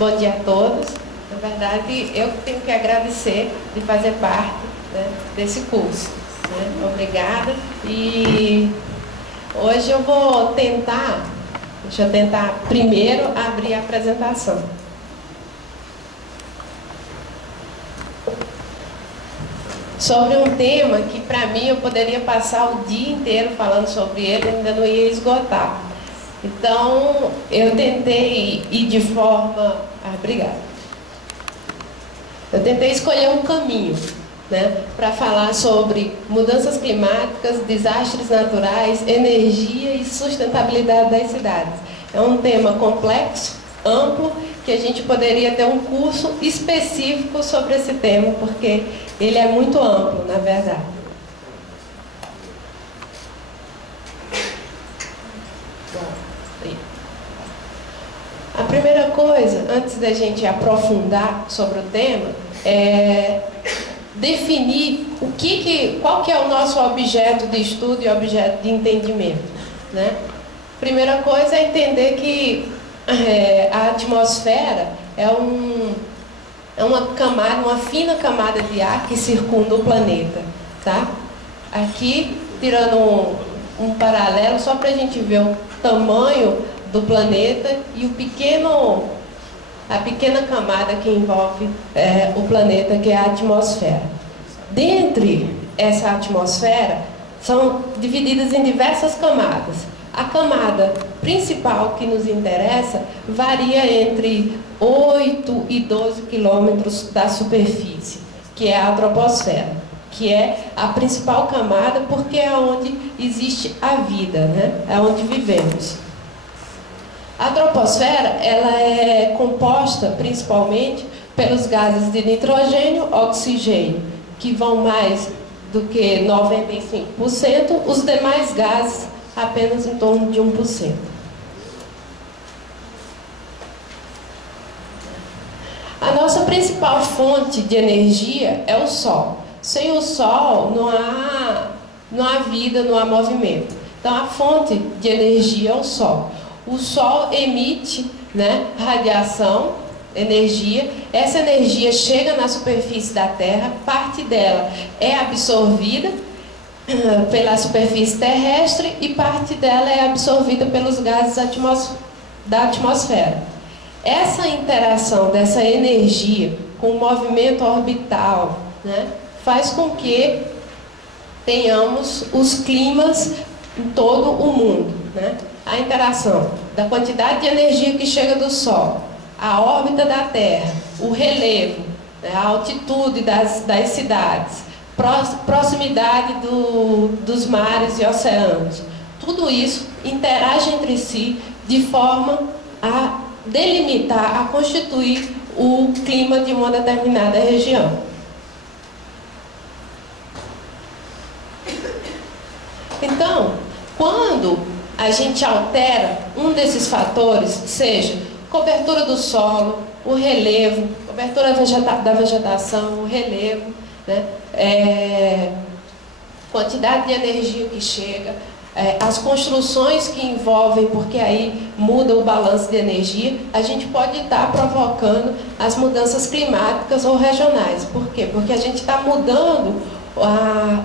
Bom dia a todos. Na verdade, eu tenho que agradecer de fazer parte, né, desse curso. Né? Obrigada. E hoje eu vou tentar, primeiro abrir a apresentação. Sobre um tema que, para mim, eu poderia passar o dia inteiro falando sobre ele, ainda não ia esgotar. Então, eu tentei ir de forma... obrigada. Eu tentei escolher um caminho, né, para falar sobre mudanças climáticas, desastres naturais, energia e sustentabilidade das cidades. É um tema complexo, amplo, que a gente poderia ter um curso específico sobre esse tema, porque ele é muito amplo, na verdade. A primeira coisa, antes da gente aprofundar sobre o tema, é definir qual que é o nosso objeto de estudo e objeto de entendimento, né? Primeira coisa é entender que a atmosfera é uma fina camada de ar que circunda o planeta, tá? Aqui, tirando um paralelo, só para a gente ver o tamanho do planeta e a pequena camada que envolve o planeta, que é a atmosfera. Dentre essa atmosfera, são divididas em diversas camadas. A camada principal que nos interessa varia entre 8 e 12 quilômetros da superfície, que é a troposfera, que é a principal camada porque é onde existe a vida, né? É onde vivemos. A troposfera, ela é composta principalmente pelos gases de nitrogênio, oxigênio, que vão mais do que 95%, os demais gases apenas em torno de 1%. A nossa principal fonte de energia é o Sol. Sem o Sol não há vida, não há movimento. Então a fonte de energia é o Sol. O Sol emite, né, radiação, energia. Essa energia chega na superfície da Terra, parte dela é absorvida pela superfície terrestre e parte dela é absorvida pelos gases da atmosfera. Essa interação dessa energia com o movimento orbital, né, faz com que tenhamos os climas em todo o mundo, né? A interação da quantidade de energia que chega do Sol, a órbita da Terra, o relevo, né, a altitude das cidades, proximidade dos mares e oceanos. Tudo isso interage entre si de forma a delimitar, a constituir o clima de uma determinada região. Então, quando a gente altera um desses fatores, seja cobertura do solo, o relevo, cobertura da vegetação, o relevo, né? Quantidade de energia que chega, as construções que envolvem, porque aí muda o balanço de energia, a gente pode estar provocando as mudanças climáticas ou regionais. Por quê? Porque a gente está mudando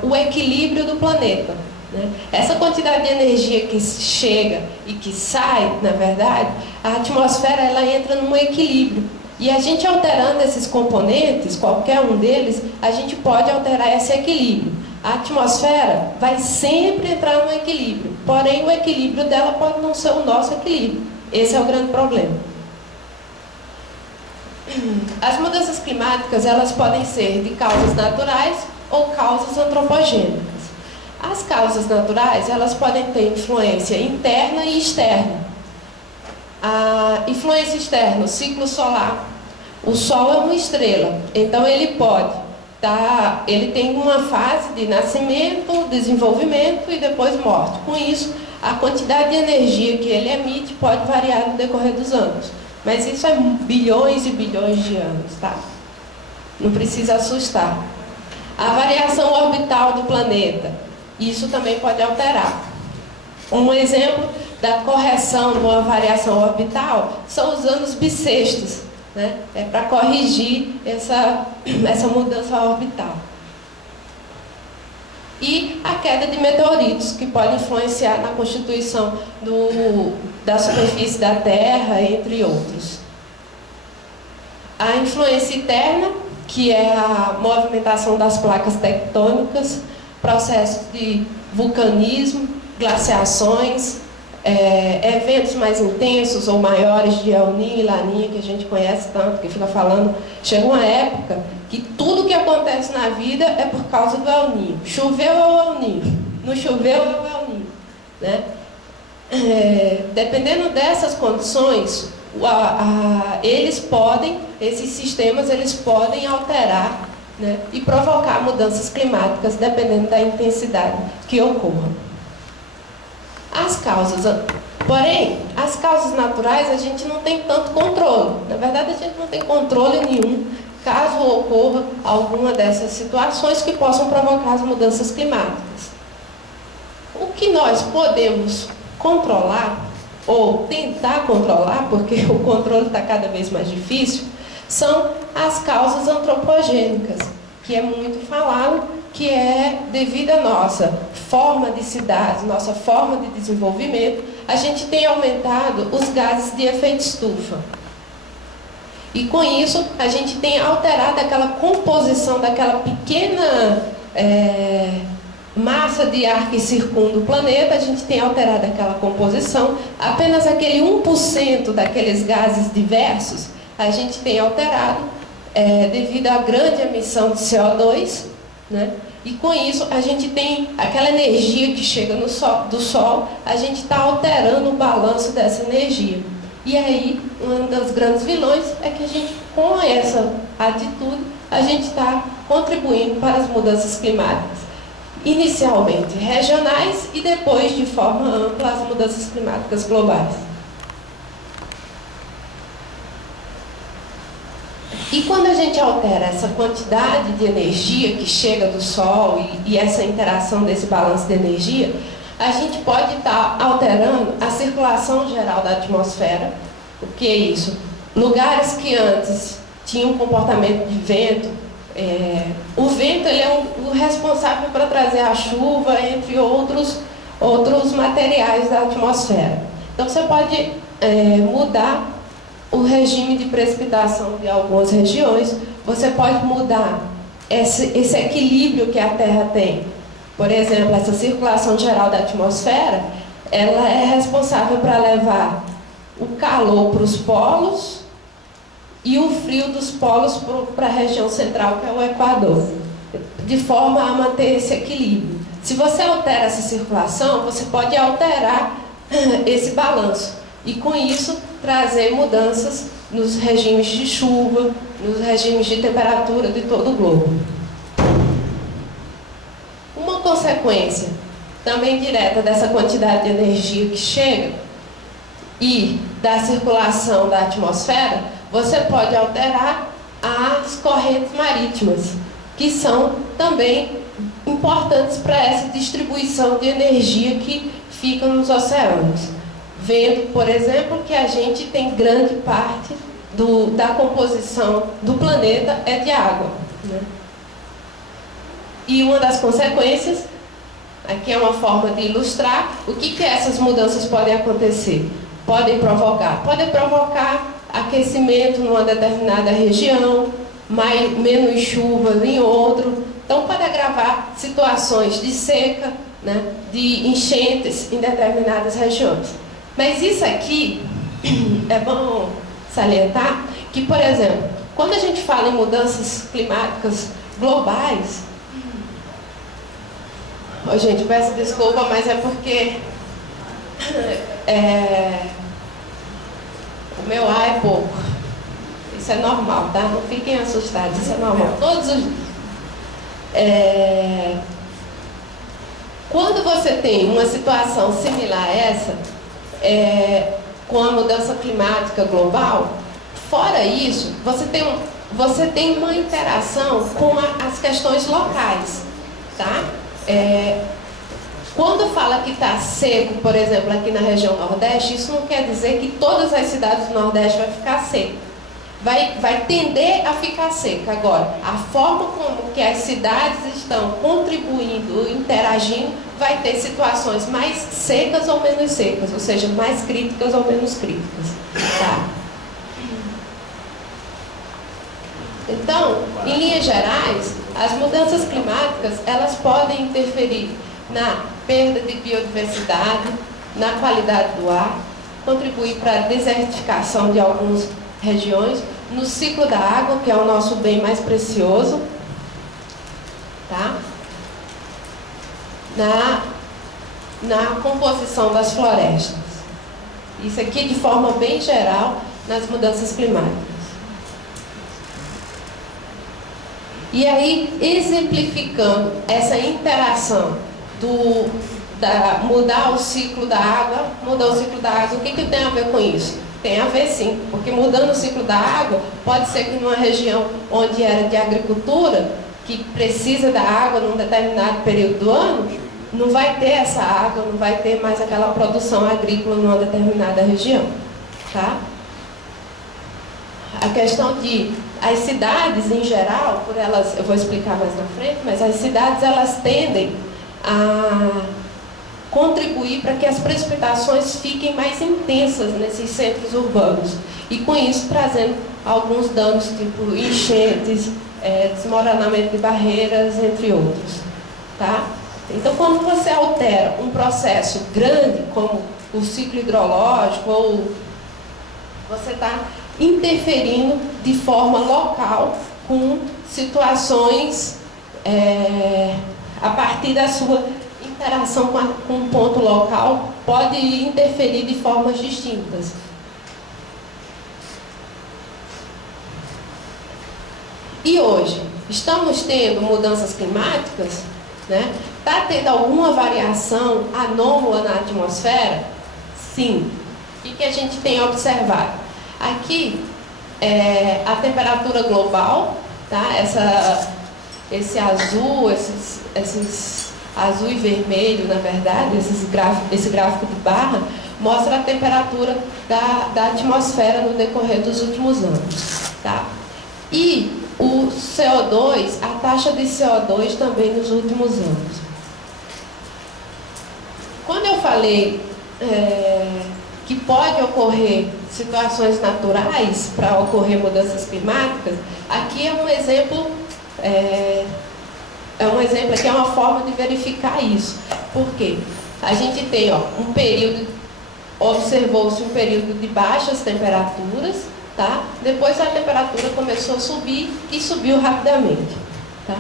o equilíbrio do planeta, né? Essa quantidade de energia que chega e que sai, na verdade, a atmosfera ela entra num equilíbrio. E a gente alterando esses componentes, qualquer um deles, a gente pode alterar esse equilíbrio. A atmosfera vai sempre entrar no equilíbrio, porém o equilíbrio dela pode não ser o nosso equilíbrio. Esse é o grande problema. As mudanças climáticas, elas podem ser de causas naturais ou causas antropogênicas. As causas naturais, elas podem ter influência interna e externa. A influência externa, o ciclo solar. O Sol é uma estrela, então ele tem uma fase de nascimento, desenvolvimento e depois morte. Com isso, a quantidade de energia que ele emite pode variar no decorrer dos anos. Mas isso é bilhões e bilhões de anos, tá? Não precisa assustar. A variação orbital do planeta, isso também pode alterar. Um exemplo da correção de uma variação orbital são os anos bissextos. né? É para corrigir essa mudança orbital. E a queda de meteoritos, que pode influenciar na constituição da superfície da Terra, entre outros. A influência interna, que é a movimentação das placas tectônicas, processos de vulcanismo, glaciações, eventos mais intensos ou maiores de El Niño e Laninha, que a gente conhece tanto, que fica falando. Chega uma época que tudo que acontece na vida é por causa do El Niño. Choveu é o El Niño, não choveu é o El Niño, né? Dependendo dessas condições, esses sistemas eles podem alterar, né, e provocar mudanças climáticas dependendo da intensidade que ocorra. Porém, as causas naturais a gente não tem tanto controle. Na verdade, a gente não tem controle nenhum caso ocorra alguma dessas situações que possam provocar as mudanças climáticas. O que nós podemos controlar, ou tentar controlar, porque o controle está cada vez mais difícil, são as causas antropogênicas, que é muito falado, que é devido à nossa forma de cidades, nossa forma de desenvolvimento, a gente tem aumentado os gases de efeito estufa. E com isso, a gente tem alterado aquela composição daquela pequena massa de ar que circunda o planeta, a gente tem alterado aquela composição, apenas aquele 1% daqueles gases diversos, a gente tem alterado devido à grande emissão de CO2, né? E com isso a gente tem aquela energia que chega do Sol, a gente está alterando o balanço dessa energia. E aí, um dos grandes vilões é que a gente, com essa atitude, a gente está contribuindo para as mudanças climáticas. Inicialmente regionais e depois, de forma ampla, as mudanças climáticas globais. E quando a gente altera essa quantidade de energia que chega do Sol e essa interação desse balanço de energia, a gente pode estar alterando a circulação geral da atmosfera. O que é isso? Lugares que antes tinham um comportamento de vento, o vento ele é o responsável para trazer a chuva, entre outros materiais da atmosfera. Então você pode mudar o regime de precipitação de algumas regiões, você pode mudar esse equilíbrio que a Terra tem. Por exemplo, essa circulação geral da atmosfera, ela é responsável para levar o calor para os polos e o frio dos polos para a região central, que é o Equador, de forma a manter esse equilíbrio. Se você altera essa circulação, você pode alterar esse balanço e, com isso, trazer mudanças nos regimes de chuva, nos regimes de temperatura de todo o globo. Uma consequência também direta dessa quantidade de energia que chega e da circulação da atmosfera, você pode alterar as correntes marítimas, que são também importantes para essa distribuição de energia que fica nos oceanos. Vendo, por exemplo, que a gente tem grande parte da composição do planeta é de água, né? E uma das consequências, aqui é uma forma de ilustrar, o que essas mudanças podem acontecer. Podem provocar aquecimento numa determinada região, menos chuvas em outro. Então pode agravar situações de seca, né, de enchentes em determinadas regiões. Mas isso aqui é bom salientar que, por exemplo, quando a gente fala em mudanças climáticas globais, gente, peço desculpa, mas é porque o meu ar é pouco. Isso é normal, tá? Não fiquem assustados, isso é normal. Todos os quando você tem uma situação similar a essa, com a mudança climática global, fora isso, você tem uma interação com as questões locais, tá? Quando fala que está seco, por exemplo, aqui na região Nordeste, isso não quer dizer que todas as cidades do Nordeste vai ficar seco. vai tender a ficar seca. Agora, a forma como que as cidades estão contribuindo, interagindo, vai ter situações mais secas ou menos secas, ou seja, mais críticas ou menos críticas. Tá? Então, em linhas gerais, as mudanças climáticas, elas podem interferir na perda de biodiversidade, na qualidade do ar, contribuir para a desertificação de algumas regiões, no ciclo da água, que é o nosso bem mais precioso, tá? Na composição das florestas. Isso aqui de forma bem geral nas mudanças climáticas. E aí, exemplificando essa interação mudar o ciclo da água, o que tem a ver com isso? Tem a ver sim, porque mudando o ciclo da água, pode ser que numa região onde era de agricultura, que precisa da água num determinado período do ano, não vai ter essa água, não vai ter mais aquela produção agrícola numa determinada região, tá? A questão de as cidades em geral, por elas, eu vou explicar mais na frente, mas as cidades elas tendem a contribuir para que as precipitações fiquem mais intensas nesses centros urbanos e com isso trazendo alguns danos tipo enchentes, desmoronamento de barreiras, entre outros, tá? Então, quando você altera um processo grande como o ciclo hidrológico, ou você está interferindo de forma local com situações a partir da sua interação com um ponto local, pode interferir de formas distintas. E hoje, estamos tendo mudanças climáticas, né? Está tendo alguma variação anômala na atmosfera? Sim. O que a gente tem observado? Aqui é a temperatura global, tá? Esse azul, esses azul e vermelho, na verdade, esse gráfico de barra, mostra a temperatura da atmosfera no decorrer dos últimos anos, tá? E o CO2, a taxa de CO2 também nos últimos anos. Quando eu falei que pode ocorrer situações naturais para ocorrer mudanças climáticas, aqui é um exemplo, aqui é uma forma de verificar isso. Por quê? A gente tem um período, observou-se um período de baixas temperaturas, tá? Depois a temperatura começou a subir e subiu rapidamente, tá?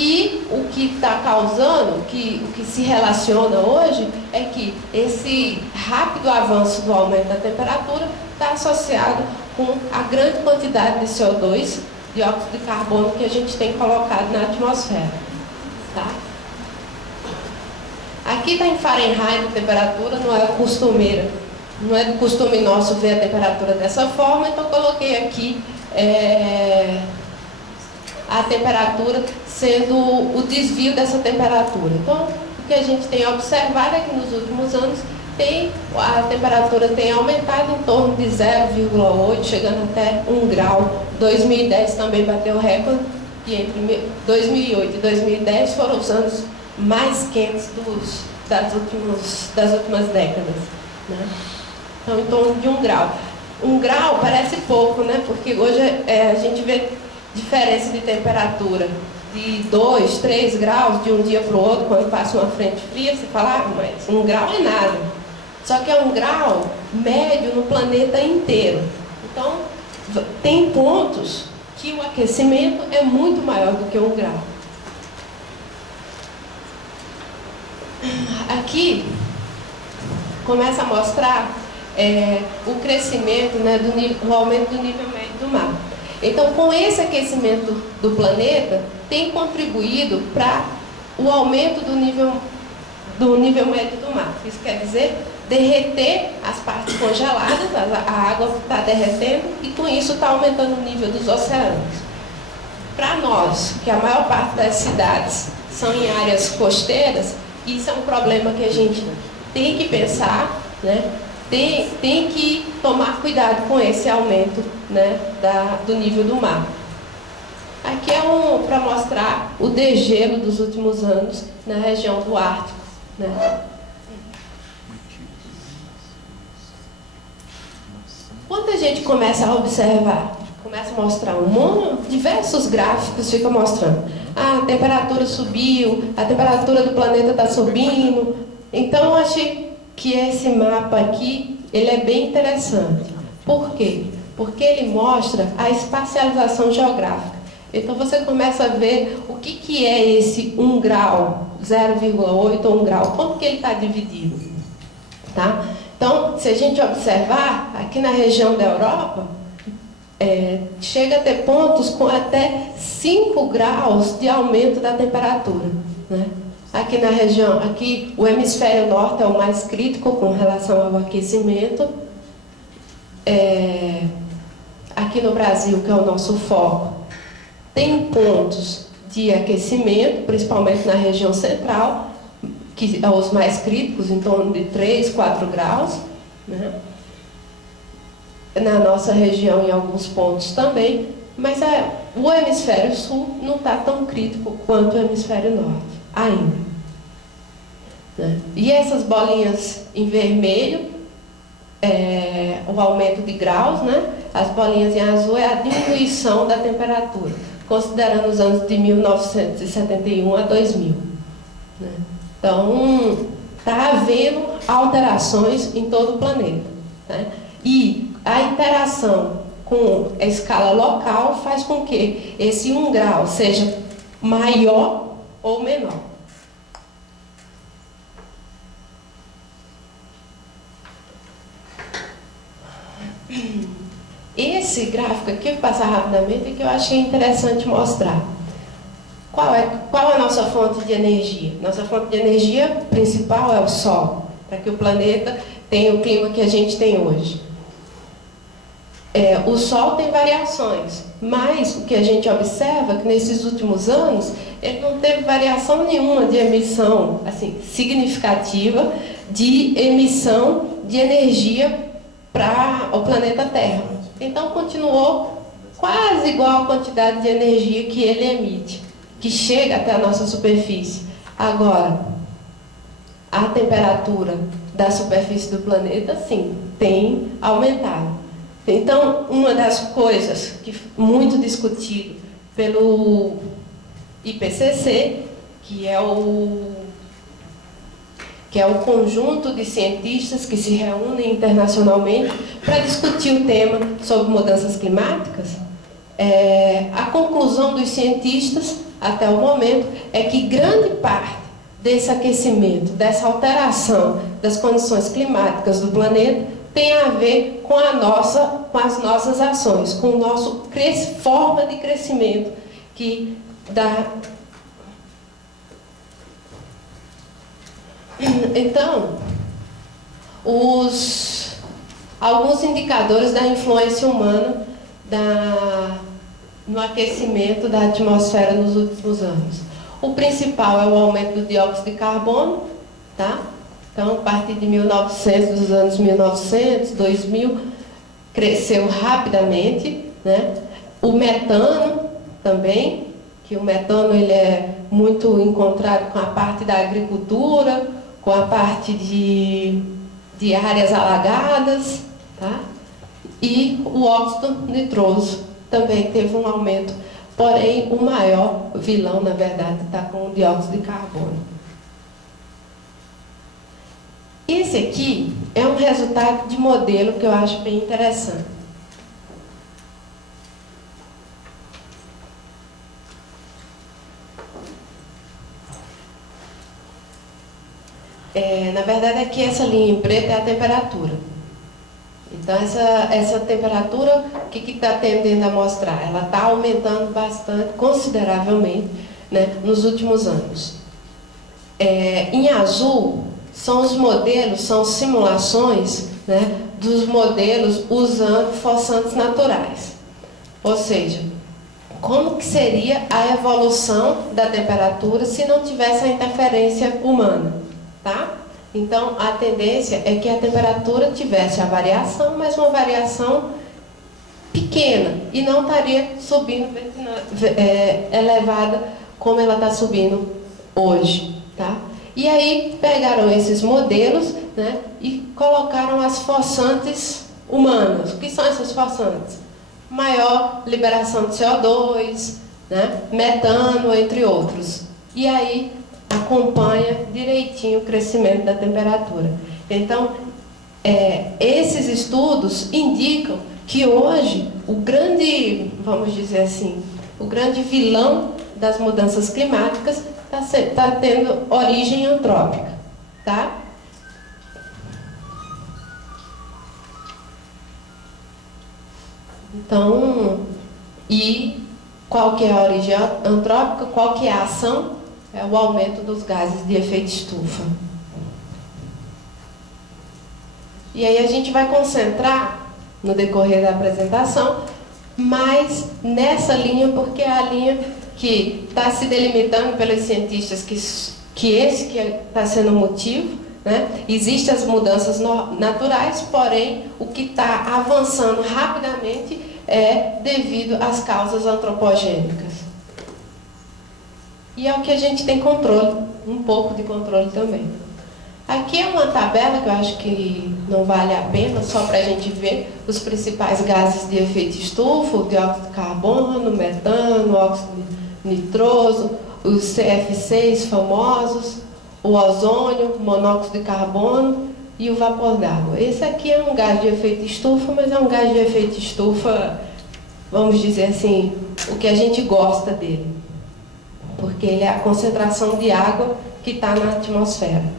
E o que está causando, o que se relaciona hoje, é que esse rápido avanço do aumento da temperatura está associado com a grande quantidade de CO2, dióxido de carbono, que a gente tem colocado na atmosfera. Tá? Aqui está em Fahrenheit a temperatura, não é costumeira, não é do costume nosso ver a temperatura dessa forma, então coloquei aqui a temperatura sendo o desvio dessa temperatura. Então, o que a gente tem observado é que nos últimos anos a temperatura tem aumentado em torno de 0,8, chegando até 1 grau. 2010 também bateu recorde, e entre 2008 e 2010 foram os anos mais quentes das últimas décadas, né? Então, em torno de 1 grau. 1 grau parece pouco, né? Porque hoje a gente vê diferença de temperatura de 2, 3 graus de um dia para o outro, quando passa uma frente fria, você fala, mas 1 grau é nada. Só que é 1 grau médio no planeta inteiro. Então, tem pontos que o aquecimento é muito maior do que 1 grau. Aqui começa a mostrar o crescimento, né, o aumento do nível médio do mar. Então, com esse aquecimento do planeta, tem contribuído para o aumento do nível médio do mar. Isso quer dizer derreter as partes congeladas, a água está derretendo e com isso está aumentando o nível dos oceanos. Para nós, que a maior parte das cidades são em áreas costeiras, isso é um problema que a gente tem que pensar, né? tem que tomar cuidado com esse aumento, né, do nível do mar. Aqui é para mostrar o degelo dos últimos anos na região do Ártico, né? Quando a gente começa a observar, começa a mostrar diversos gráficos, fica mostrando a temperatura subiu, a temperatura do planeta está subindo. Então eu achei que esse mapa aqui ele é bem interessante. Por quê? Porque ele mostra a espacialização geográfica. Então você começa a ver o que é esse 1 grau, 0,8 ou 1 grau, como que ele está dividido. Tá? Então, se a gente observar, aqui na região da Europa, chega a ter pontos com até 5 graus de aumento da temperatura. Né? Aqui na região, aqui o hemisfério norte é o mais crítico com relação ao aquecimento. Aqui no Brasil, que é o nosso foco, tem pontos de aquecimento, principalmente na região central, que são os mais críticos, em torno de 3, 4 graus. Né? Na nossa região, em alguns pontos também, mas o hemisfério sul não está tão crítico quanto o hemisfério norte, ainda. Né? E essas bolinhas em vermelho, o aumento de graus, né? As bolinhas em azul é a diminuição da temperatura, considerando os anos de 1971 a 2000. Né? Então, está havendo alterações em todo o planeta. Né? E a interação com a escala local faz com que esse 1 grau seja maior ou menor. Esse gráfico aqui, eu vou passar rapidamente, que eu achei interessante mostrar. Qual é a nossa fonte de energia? Nossa fonte de energia principal é o Sol, para que o planeta tenha o clima que a gente tem hoje. O Sol tem variações, mas o que a gente observa é que nesses últimos anos ele não teve variação nenhuma de emissão assim, significativa de emissão de energia para o planeta Terra. Então continuou quase igual a quantidade de energia que ele emite, que chega até a nossa superfície. Agora, a temperatura da superfície do planeta, sim, tem aumentado. Então, uma das coisas que muito discutido pelo IPCC, que é o conjunto de cientistas que se reúnem internacionalmente para discutir o tema sobre mudanças climáticas, a conclusão dos cientistas, até o momento, é que grande parte desse aquecimento, dessa alteração das condições climáticas do planeta, tem a ver com as nossas ações, com o nosso forma de crescimento que dá. Então, alguns indicadores da influência humana no aquecimento da atmosfera nos últimos anos. O principal é o aumento do dióxido de carbono, tá? Então, a partir de 1900, dos anos 1900, 2000, cresceu rapidamente, né? O metano também, que o metano ele é muito encontrado com a parte da agricultura, com a parte de áreas alagadas, tá? E o óxido nitroso também teve um aumento, porém o maior vilão, na verdade, está com o dióxido de carbono. Esse aqui é um resultado de modelo que eu acho bem interessante. Na verdade, aqui essa linha em preto é a temperatura. Então, essa temperatura, o que está tendendo a mostrar? Ela está aumentando bastante, consideravelmente, né, nos últimos anos. Em azul, são os modelos, são simulações, né, dos modelos usando forçantes naturais. Ou seja, como que seria a evolução da temperatura se não tivesse a interferência humana, tá? Então, a tendência é que a temperatura tivesse a variação, mas uma variação pequena, e não estaria subindo, elevada como ela está subindo hoje. Tá? E aí pegaram esses modelos, né, e colocaram as forçantes humanas. O que são essas forçantes? Maior liberação de CO2, né, metano, entre outros. E aí acompanha direitinho o crescimento da temperatura. Então, esses estudos indicam que hoje o grande, vamos dizer assim, o grande vilão das mudanças climáticas está tendo origem antrópica, tá? Então, e qual que é a origem antrópica? Qual que é a ação? É o aumento dos gases de efeito estufa. E aí a gente vai concentrar no decorrer da apresentação mais nessa linha, porque é a linha que está se delimitando pelos cientistas que esse que está sendo o motivo, né? Existem as mudanças naturais, porém o que está avançando rapidamente é devido às causas antropogênicas. E é o que a gente tem controle, um pouco de controle também. Aqui é uma tabela que eu acho que não vale a pena, só para a gente ver os principais gases de efeito estufa, o dióxido de carbono, metano, óxido nitroso, os CF6 famosos, o ozônio, monóxido de carbono e o vapor d'água. Esse aqui é um gás de efeito estufa, mas é um gás de efeito estufa, vamos dizer assim, o que a gente gosta dele, porque ele é a concentração de água que está na atmosfera.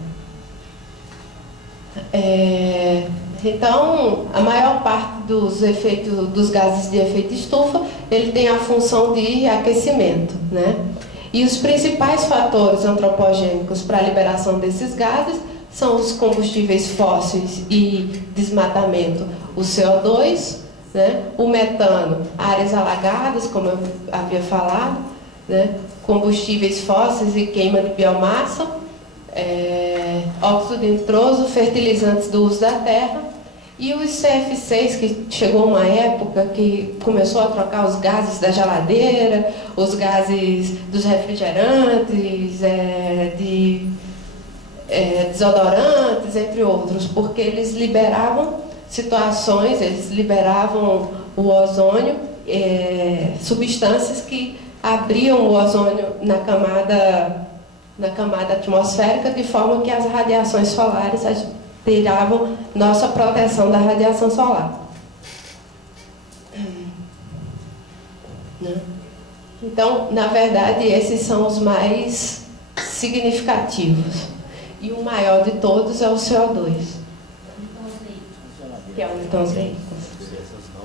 Então, a maior parte dos gases de efeito estufa, ele tem a função de aquecimento, né? E os principais fatores antropogênicos para a liberação desses gases são os combustíveis fósseis e desmatamento, o CO2, né? O metano, áreas alagadas, como eu havia falado, né? Combustíveis fósseis e queima de biomassa, óxido nitroso, fertilizantes do uso da terra, e os CF6, que chegou uma época que começou a trocar os gases da geladeira, os gases dos refrigerantes, desodorantes, entre outros, porque eles liberavam situações, eles liberavam o ozônio, substâncias que abriam o ozônio na camada atmosférica, de forma que as radiações solares tiravam nossa proteção da radiação solar. Então, na verdade, esses são os mais significativos. E o maior de todos é o CO2, que é o newtons veículos,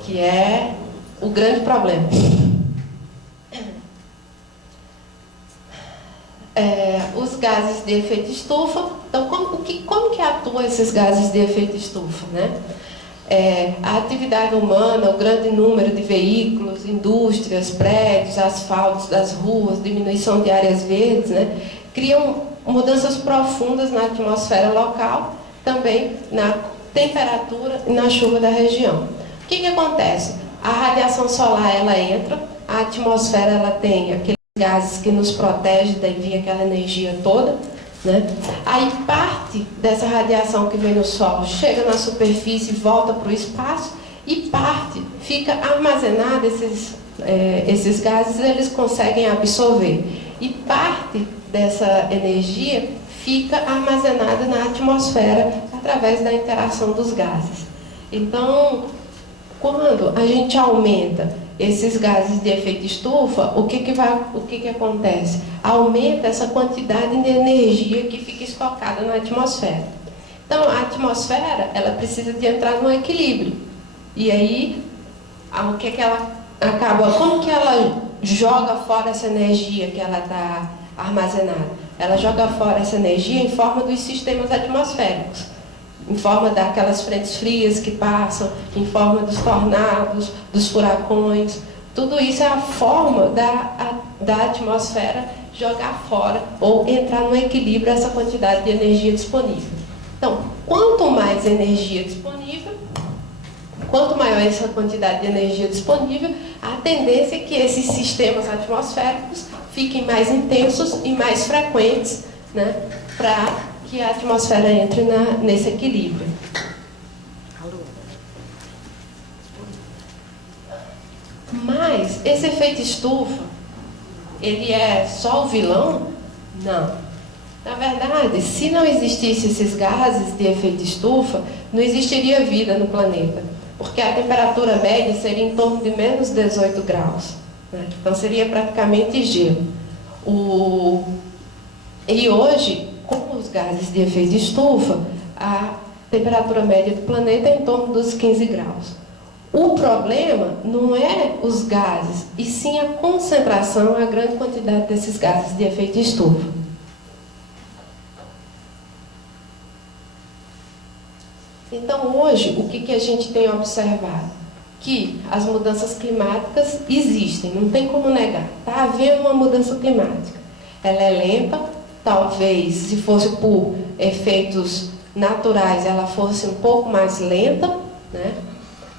que é o grande problema. Os gases de efeito estufa. Então, como que atuam esses gases de efeito estufa, né? A atividade humana, o grande número de veículos, indústrias, prédios, asfaltos das ruas, diminuição de áreas verdes, né, criam mudanças profundas na atmosfera local, também na temperatura e na chuva da região. O que acontece? A radiação solar, ela entra, a atmosfera, ela tem aqueles gases que nos protegem de vir aquela energia toda, né? Aí parte dessa radiação que vem no Sol chega na superfície, volta para o espaço, e parte fica armazenada, esses gases eles conseguem absorver, e parte dessa energia fica armazenada na atmosfera através da interação dos gases. Então, quando a gente aumenta esses gases de efeito estufa, o que acontece? Aumenta essa quantidade de energia que fica estocada na atmosfera. Então, a atmosfera, ela precisa de entrar num equilíbrio. E aí, o que ela acaba? Como que ela joga fora essa energia que ela está armazenada? Ela joga fora essa energia em forma dos sistemas atmosféricos, em forma daquelas frentes frias que passam, em forma dos tornados, dos furacões. Tudo isso é a forma da atmosfera jogar fora ou entrar no equilíbrio essa quantidade de energia disponível. Então, quanto mais energia disponível, quanto maior essa quantidade de energia disponível, a tendência é que esses sistemas atmosféricos fiquem mais intensos e mais frequentes, né, para que a atmosfera entre nesse equilíbrio. Mas esse efeito estufa, ele é só o vilão? Não. Na verdade, se não existissem esses gases de efeito estufa, não existiria vida no planeta, porque a temperatura média seria em torno de menos 18 graus, né? Então seria praticamente gelo. E hoje, com os gases de efeito estufa, a temperatura média do planeta é em torno dos 15 graus. O problema não é os gases, e sim a concentração, a grande quantidade desses gases de efeito estufa. Então, hoje, o que a gente tem observado? Que as mudanças climáticas existem, não tem como negar. Está havendo uma mudança climática. Ela é lenta, talvez, se fosse por efeitos naturais, ela fosse um pouco mais lenta, né?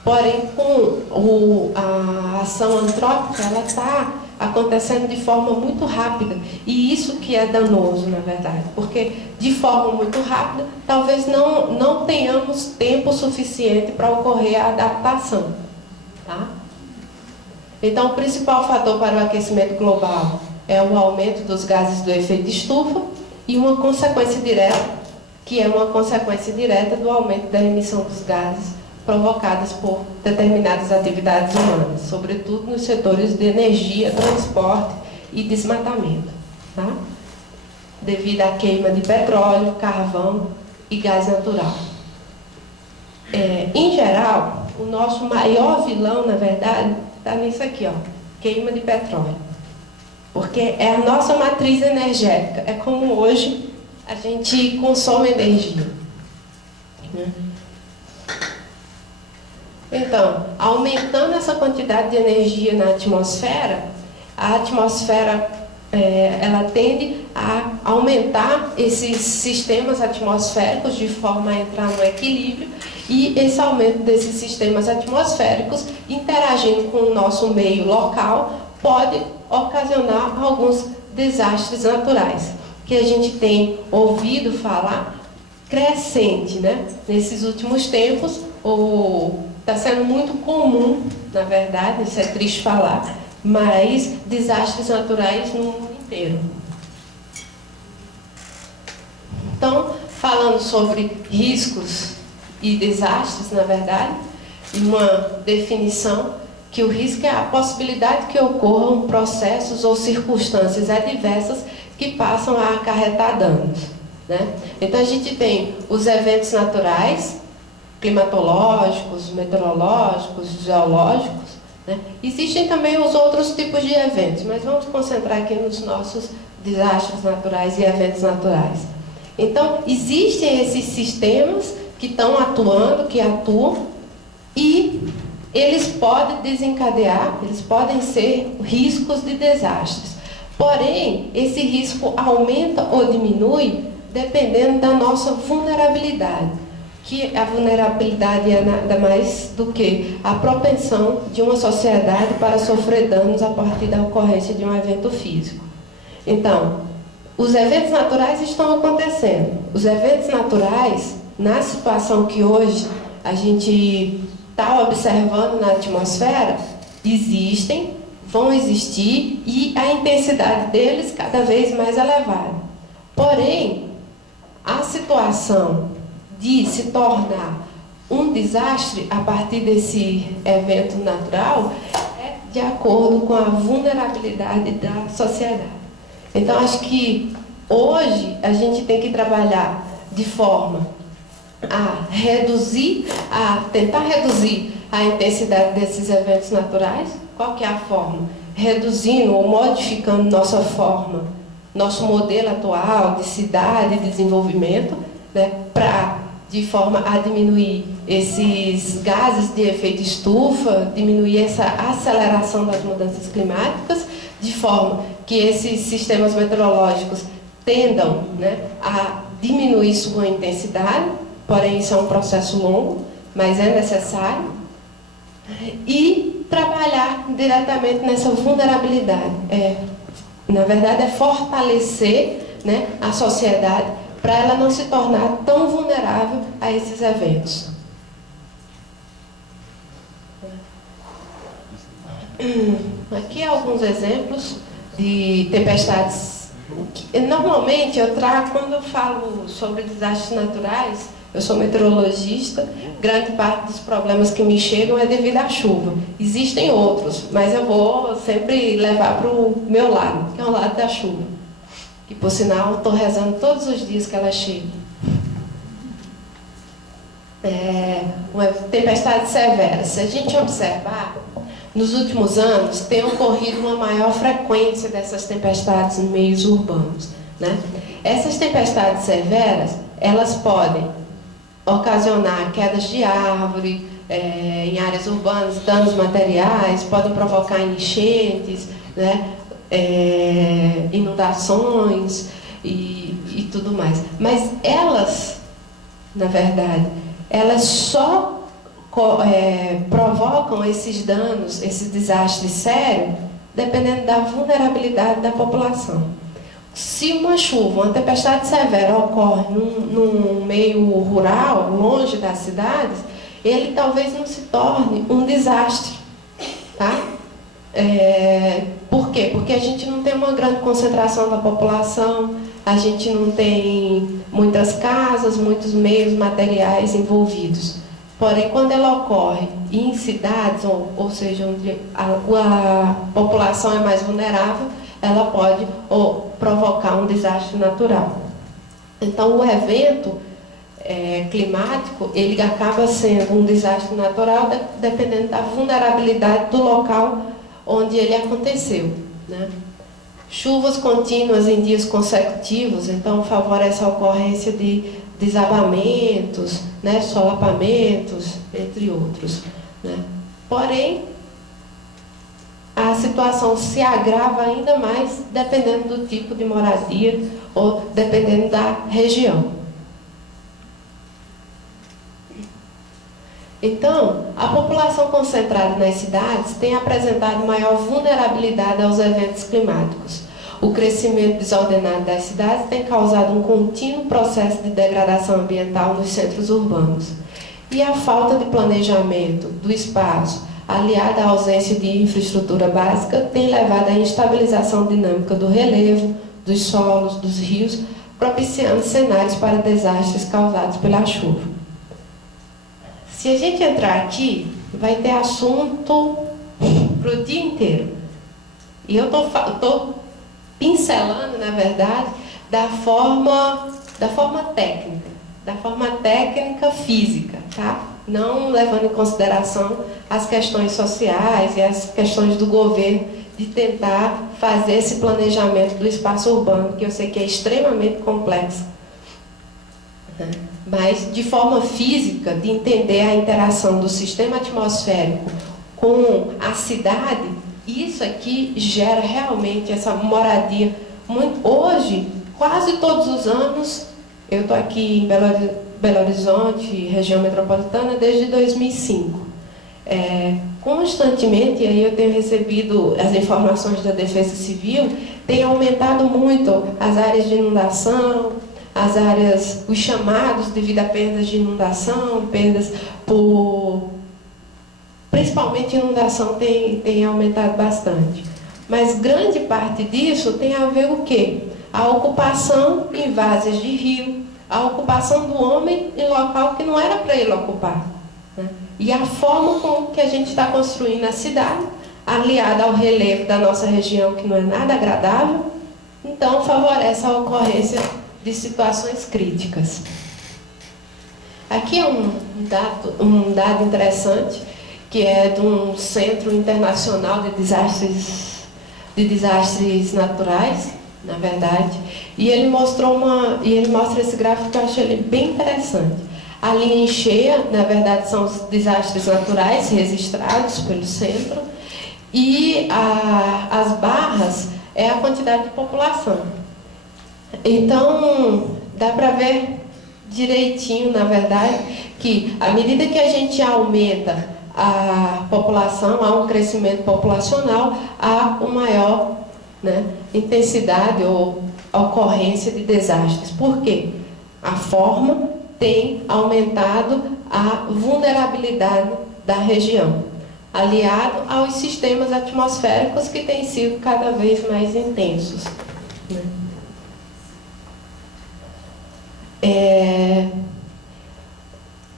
Porém, com a ação antrópica, ela está acontecendo de forma muito rápida. E isso que é danoso, na verdade. Porque, de forma muito rápida, talvez não tenhamos tempo suficiente para ocorrer a adaptação. Tá? Então, o principal fator para o aquecimento global é o aumento dos gases do efeito estufa e uma consequência direta, que é uma consequência direta do aumento da emissão dos gases provocadas por determinadas atividades humanas, sobretudo nos setores de energia, transporte e desmatamento, tá? Devido à queima de petróleo, carvão e gás natural. Em geral, o nosso maior vilão, na verdade, está nisso aqui, ó, queima de petróleo. Porque é a nossa matriz energética, é como hoje a gente consome energia, né? Então, aumentando essa quantidade de energia na atmosfera, a atmosfera ela tende a aumentar esses sistemas atmosféricos de forma a entrar no equilíbrio, e esse aumento desses sistemas atmosféricos, interagindo com o nosso meio local, pode ocasionar alguns desastres naturais, que a gente tem ouvido falar crescente, né? Nesses últimos tempos, está sendo muito comum, na verdade, isso é triste falar, mas desastres naturais no mundo inteiro. Então, falando sobre riscos e desastres, na verdade, uma definição que o risco é a possibilidade que ocorram processos ou circunstâncias adversas que passam a acarretar danos, né? Então, a gente tem os eventos naturais, climatológicos, meteorológicos, geológicos, né? Existem também os outros tipos de eventos, mas vamos concentrar aqui nos nossos desastres naturais e eventos naturais. Então, existem esses sistemas que estão atuando, que atuam, e eles podem desencadear, eles podem ser riscos de desastres. Porém, esse risco aumenta ou diminui dependendo da nossa vulnerabilidade. Que a vulnerabilidade é nada mais do que a propensão de uma sociedade para sofrer danos a partir da ocorrência de um evento físico. Então, os eventos naturais estão acontecendo. Os eventos naturais, na situação que hoje a gente está observando na atmosfera, existem, vão existir, e a intensidade deles cada vez mais elevada. Porém, a situação de se tornar um desastre a partir desse evento natural é de acordo com a vulnerabilidade da sociedade. Então, acho que hoje a gente tem que trabalhar de forma a tentar reduzir a intensidade desses eventos naturais. Qual que é a forma? Reduzindo ou modificando nossa forma, nosso modelo atual de cidade e desenvolvimento, né, de forma a diminuir esses gases de efeito estufa, diminuir essa aceleração das mudanças climáticas, de forma que esses sistemas meteorológicos tendam, né, a diminuir sua intensidade, porém isso é um processo longo, mas é necessário, e trabalhar diretamente nessa vulnerabilidade. Na verdade, é fortalecer, né, a sociedade para ela não se tornar tão vulnerável a esses eventos. Aqui alguns exemplos de tempestades. Normalmente eu trago, quando eu falo sobre desastres naturais, eu sou meteorologista, grande parte dos problemas que me chegam é devido à chuva. Existem outros, mas eu vou sempre levar para o meu lado, que é o lado da chuva. Que, por sinal, estou rezando todos os dias que ela chega. Uma tempestade severa. Se a gente observar, nos últimos anos tem ocorrido uma maior frequência dessas tempestades em meios urbanos, né? Essas tempestades severas, elas podem ocasionar quedas de árvore em áreas urbanas, danos materiais, podem provocar enchentes, né? Inundações e tudo mais. Mas elas, na verdade, elas só provocam esses danos, esses desastres sérios, dependendo da vulnerabilidade da população. Se uma chuva, uma tempestade severa ocorre num meio rural, longe das cidades, ele talvez não se torne um desastre, tá? Por quê? Porque a gente não tem uma grande concentração da população, a gente não tem muitas casas, muitos meios materiais envolvidos. Porém, quando ela ocorre em cidades, ou seja, onde a população é mais vulnerável, ela pode provocar um desastre natural. Então, o evento climático, ele acaba sendo um desastre natural dependendo da vulnerabilidade do local onde ele aconteceu, né? Chuvas contínuas em dias consecutivos, então favorece a ocorrência de desabamentos, né, solapamentos, entre outros, né? Porém, a situação se agrava ainda mais dependendo do tipo de moradia ou dependendo da região. Então, a população concentrada nas cidades tem apresentado maior vulnerabilidade aos eventos climáticos. O crescimento desordenado das cidades tem causado um contínuo processo de degradação ambiental nos centros urbanos. E a falta de planejamento do espaço, aliada à ausência de infraestrutura básica, tem levado à instabilização dinâmica do relevo, dos solos, dos rios, propiciando cenários para desastres causados pela chuva. Se a gente entrar aqui, vai ter assunto para o dia inteiro. E eu estou pincelando, na verdade, da forma técnica física, tá? Não levando em consideração as questões sociais e as questões do governo de tentar fazer esse planejamento do espaço urbano, que eu sei que é extremamente complexo. Mas, de forma física, de entender a interação do sistema atmosférico com a cidade, isso aqui gera realmente essa moradia. Hoje, quase todos os anos, eu estou aqui em Belo Horizonte, região metropolitana, desde 2005. Constantemente, e aí eu tenho recebido as informações da Defesa Civil, tem aumentado muito as áreas de inundação, as áreas, os chamados devido a perdas de inundação, perdas principalmente inundação tem aumentado bastante. Mas grande parte disso tem a ver o quê? A ocupação em várzeas de rio, a ocupação do homem em local que não era para ele ocupar, né? E a forma como que a gente está construindo a cidade, aliada ao relevo da nossa região, que não é nada agradável, então favorece a ocorrência de situações críticas. Aqui é um dado interessante, que é de um Centro Internacional de Desastres Naturais, na verdade, e ele mostra esse gráfico que eu achei ele bem interessante. A linha em cheia, na verdade, são os desastres naturais registrados pelo centro, e as barras é a quantidade de população. Então, dá para ver direitinho, na verdade, que à medida que a gente aumenta a população, há um crescimento populacional, há uma maior, né, intensidade ou ocorrência de desastres. Por quê? A forma tem aumentado a vulnerabilidade da região, aliado aos sistemas atmosféricos que têm sido cada vez mais intensos, né?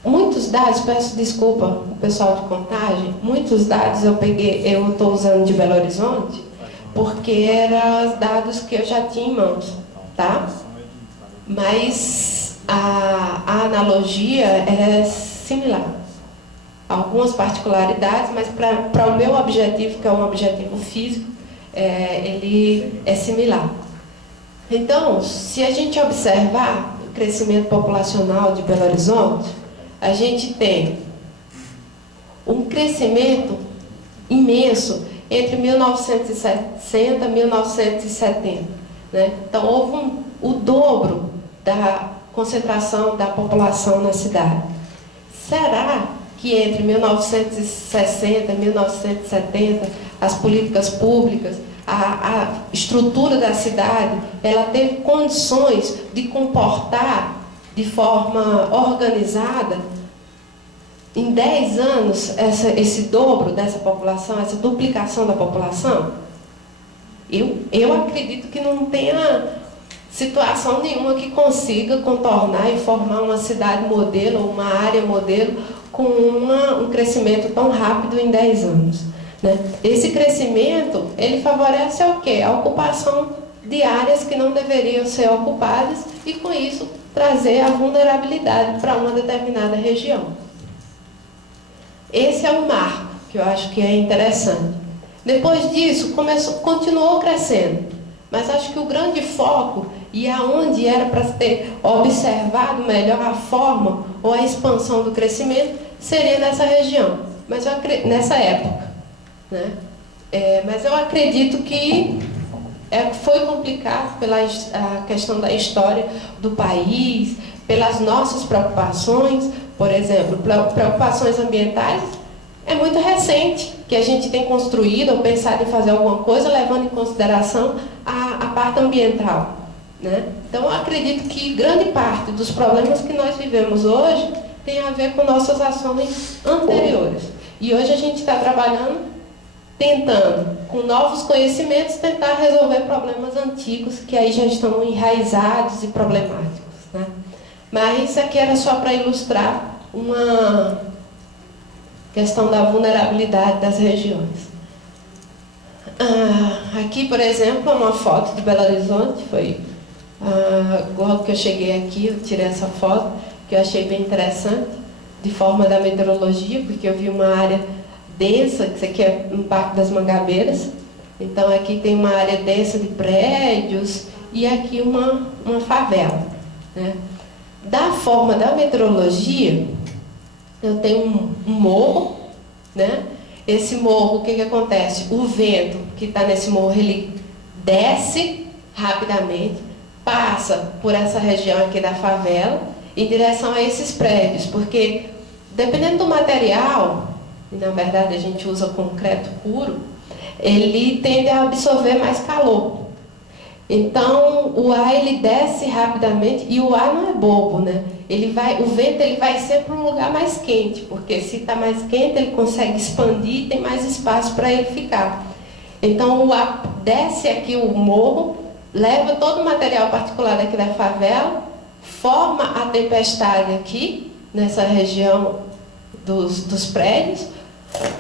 Muitos dados, peço desculpa o pessoal de Contagem, muitos dados eu estou usando de Belo Horizonte, porque eram os dados que eu já tinha em mãos, tá? Mas a analogia é similar. Algumas particularidades, mas para o meu objetivo, que é um objetivo físico, ele é similar. Então, se a gente observar o crescimento populacional de Belo Horizonte, a gente tem um crescimento imenso entre 1960 e 1970. Né? Então, houve o dobro da concentração da população na cidade. Será que entre 1960 e 1970, as políticas públicas, a estrutura da cidade, ela teve condições de comportar de forma organizada, em 10 anos, esse dobro dessa população, essa duplicação da população? Eu acredito que não tenha situação nenhuma que consiga contornar e formar uma cidade modelo, uma área modelo, com um crescimento tão rápido em 10 anos. Né? Esse crescimento, ele favorece o quê? A ocupação de áreas que não deveriam ser ocupadas e, com isso, trazer a vulnerabilidade para uma determinada região. Esse é um marco que eu acho que é interessante. Depois disso, continuou crescendo, mas acho que o grande foco e aonde era para ter observado melhor a forma ou a expansão do crescimento seria nessa região, mas nessa época. Né? Mas eu acredito que foi complicado pela a questão da história do país, pelas nossas preocupações, por exemplo, preocupações ambientais. É muito recente que a gente tem construído ou pensado em fazer alguma coisa levando em consideração a parte ambiental. Né? Então, eu acredito que grande parte dos problemas que nós vivemos hoje tem a ver com nossas ações anteriores. E hoje a gente está trabalhando, tentando, com novos conhecimentos, tentar resolver problemas antigos que aí já estão enraizados e problemáticos. Né? Mas isso aqui era só para ilustrar uma questão da vulnerabilidade das regiões. Aqui, por exemplo, é uma foto de Belo Horizonte. Foi logo que eu cheguei aqui, eu tirei essa foto, que eu achei bem interessante, de forma da meteorologia, porque eu vi uma área densa, que isso aqui é um Parque das Mangabeiras. Então, aqui tem uma área densa de prédios e aqui uma favela. Né? Da forma da meteorologia, eu tenho um morro, né? Esse morro, o que acontece? O vento que está nesse morro, ele desce rapidamente, passa por essa região aqui da favela, em direção a esses prédios, porque dependendo do material, e na verdade a gente usa concreto puro, ele tende a absorver mais calor. Então, o ar ele desce rapidamente, e o ar não é bobo, né? O vento ele vai sempre para um lugar mais quente, porque se está mais quente, ele consegue expandir e tem mais espaço para ele ficar. Então, o ar desce aqui o morro, leva todo o material particular daqui da favela, forma a tempestade aqui, nessa região dos prédios.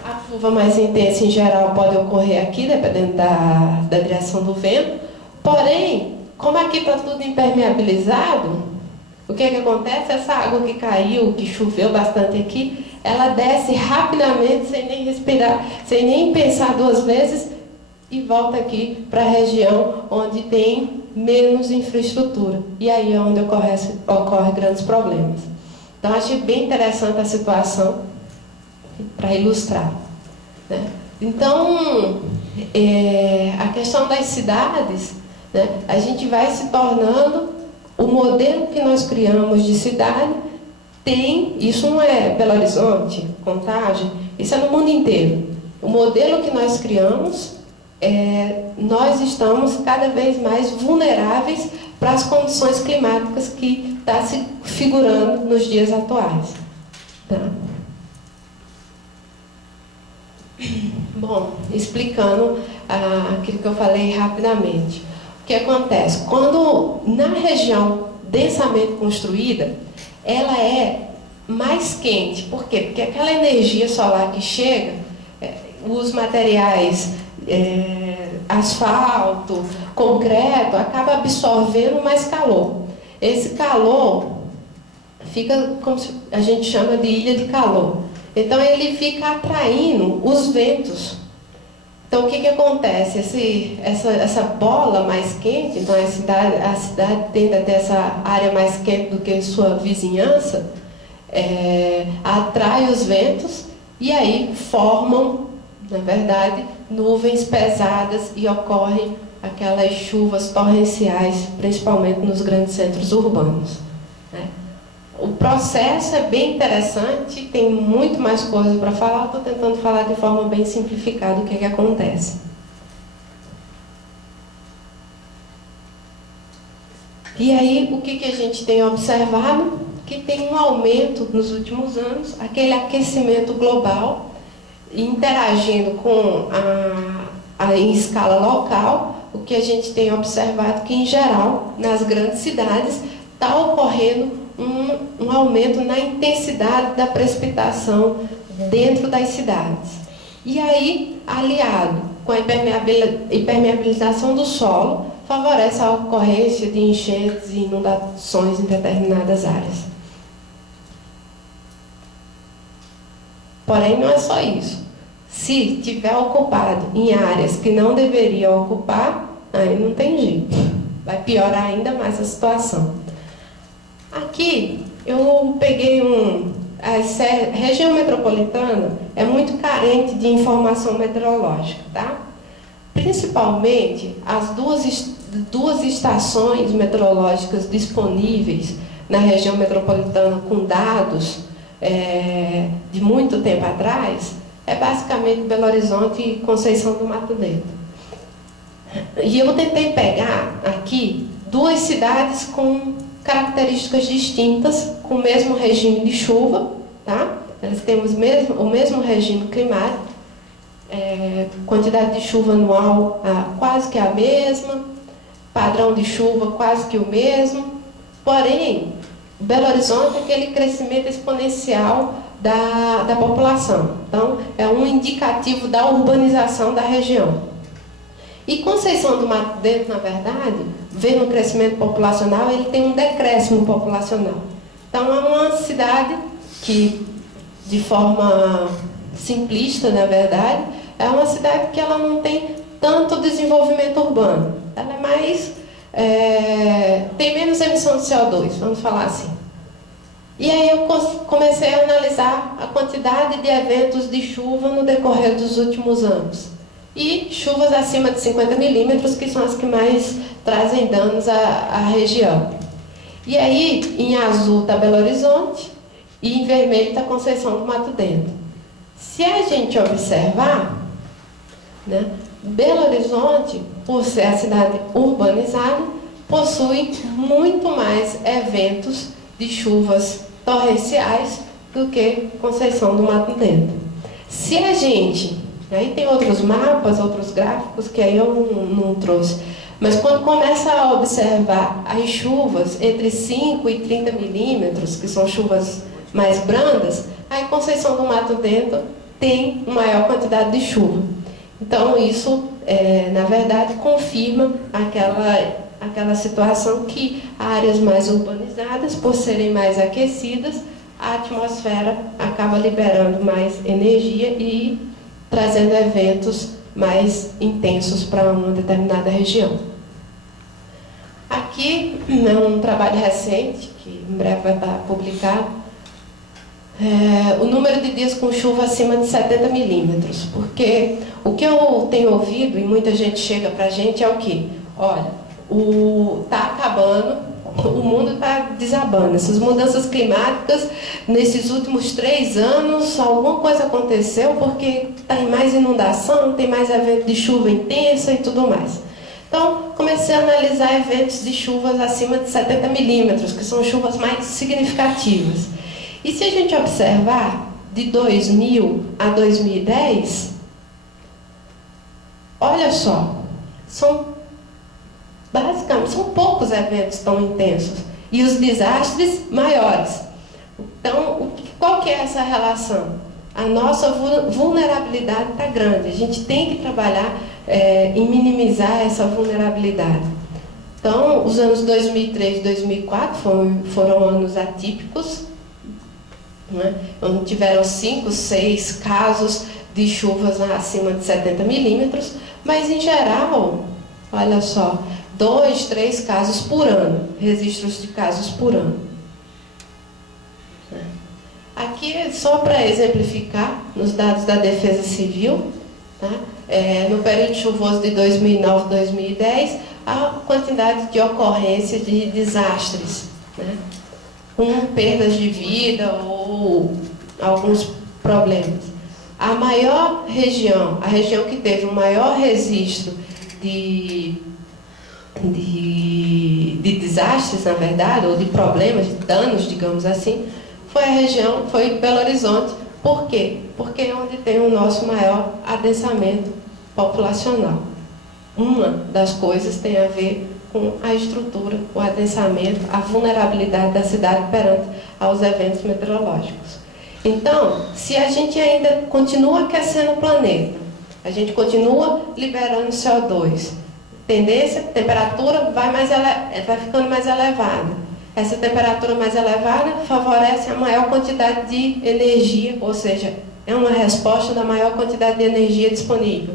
A chuva mais intensa, em geral, pode ocorrer aqui, dependendo da direção do vento. Porém, como aqui está tudo impermeabilizado, o que acontece? Essa água que caiu, que choveu bastante aqui, ela desce rapidamente, sem nem respirar, sem nem pensar duas vezes, e volta aqui para a região onde tem menos infraestrutura. E aí é onde ocorre grandes problemas. Então, achei bem interessante a situação, para ilustrar. Né? Então, a questão das cidades, né, a gente vai se tornando O modelo que nós criamos de cidade tem, isso não é Belo Horizonte, Contagem, isso é no mundo inteiro. O modelo que nós criamos, nós estamos cada vez mais vulneráveis para as condições climáticas que está se figurando nos dias atuais. Tá? Bom, explicando aquilo que eu falei rapidamente. O que acontece? Quando na região densamente construída, ela é mais quente. Por quê? Porque aquela energia solar que chega, os materiais, asfalto, concreto, acaba absorvendo mais calor. Esse calor fica, como a gente chama de ilha de calor. Então ele fica atraindo os ventos. Então o que acontece? Essa bola mais quente, então a cidade tende a ter essa área mais quente do que sua vizinhança, atrai os ventos e aí formam, na verdade, nuvens pesadas e ocorrem aquelas chuvas torrenciais, principalmente nos grandes centros urbanos. Né? O processo é bem interessante, tem muito mais coisas para falar, estou tentando falar de forma bem simplificada o que acontece. E aí, o que a gente tem observado? Que tem um aumento nos últimos anos, aquele aquecimento global, interagindo com em escala local, o que a gente tem observado que, em geral, nas grandes cidades, está ocorrendo um aumento na intensidade da precipitação dentro das cidades. E aí, aliado com a impermeabilização do solo, favorece a ocorrência de enchentes e inundações em determinadas áreas. Porém, não é só isso. Se tiver ocupado em áreas que não deveria ocupar, aí não tem jeito. Vai piorar ainda mais a situação. Aqui, eu peguei a região metropolitana é muito carente de informação meteorológica, tá? Principalmente as duas estações meteorológicas disponíveis na região metropolitana com dados de muito tempo atrás, é basicamente Belo Horizonte e Conceição do Mato Dentro. E eu tentei pegar aqui duas cidades com características distintas, com o mesmo regime de chuva, tá? Elas têm o mesmo regime climático, quantidade de chuva anual quase que a mesma, padrão de chuva quase que o mesmo, porém, Belo Horizonte é aquele crescimento exponencial da população. Então, é um indicativo da urbanização da região. E Conceição do Mato Dentro, na verdade, vendo o crescimento populacional, ele tem um decréscimo populacional. Então, é uma cidade que, de forma simplista, na verdade, é uma cidade que ela não tem tanto desenvolvimento urbano. Ela é mais... tem menos emissão de CO2, vamos falar assim. E aí eu comecei a analisar a quantidade de eventos de chuva no decorrer dos últimos anos. E chuvas acima de 50 milímetros, que são as que mais trazem danos à região. E aí, em azul está Belo Horizonte e em vermelho está Conceição do Mato Dentro. Se a gente observar, né, Belo Horizonte, por ser a cidade urbanizada, possui muito mais eventos de chuvas torrenciais do que Conceição do Mato Dentro. Se a gente... Aí tem outros mapas, outros gráficos que aí eu não trouxe. Mas quando começa a observar as chuvas entre 5 e 30 milímetros, que são chuvas mais brandas, aí Conceição do Mato Dentro tem uma maior quantidade de chuva. Então isso, na verdade, confirma aquela situação que áreas mais urbanizadas, por serem mais aquecidas, a atmosfera acaba liberando mais energia e trazendo eventos mais intensos para uma determinada região. Aqui é um trabalho recente, que em breve vai estar publicado, o número de dias com chuva acima de 70 milímetros, porque o que eu tenho ouvido, e muita gente chega para a gente, é o quê? Olha, está acabando o mundo está desabando. Essas mudanças climáticas, nesses últimos 3 anos, alguma coisa aconteceu, porque tem mais inundação, tem mais evento de chuva intensa e tudo mais. Então, comecei a analisar eventos de chuvas acima de 70 milímetros, que são chuvas mais significativas. E se a gente observar, de 2000 a 2010, olha só, basicamente, são poucos eventos tão intensos e os desastres maiores. Então, qual que é essa relação? A nossa vulnerabilidade está grande. A gente tem que trabalhar em minimizar essa vulnerabilidade. Então, os anos 2003 e 2004 foram anos atípicos, né? Onde tiveram 5, 6 casos de chuvas acima de 70 milímetros, mas, em geral, olha só, 2, 3 casos por ano, registros de casos por ano. Aqui, só para exemplificar, nos dados da Defesa Civil, tá? No período chuvoso de 2009 a 2010, a quantidade de ocorrência de desastres, né? Com perdas de vida ou alguns problemas. A maior região, a região que teve o maior registro de desastres, na verdade, ou de problemas, de danos, digamos assim, foi Belo Horizonte. Por quê? Porque é onde tem o nosso maior adensamento populacional. Uma das coisas tem a ver com a estrutura, o adensamento, a vulnerabilidade da cidade perante aos eventos meteorológicos. Então, se a gente ainda continua aquecendo o planeta, a gente continua liberando CO2, tendência, temperatura vai ficando mais elevada. Essa temperatura mais elevada favorece a maior quantidade de energia, ou seja, é uma resposta da maior quantidade de energia disponível.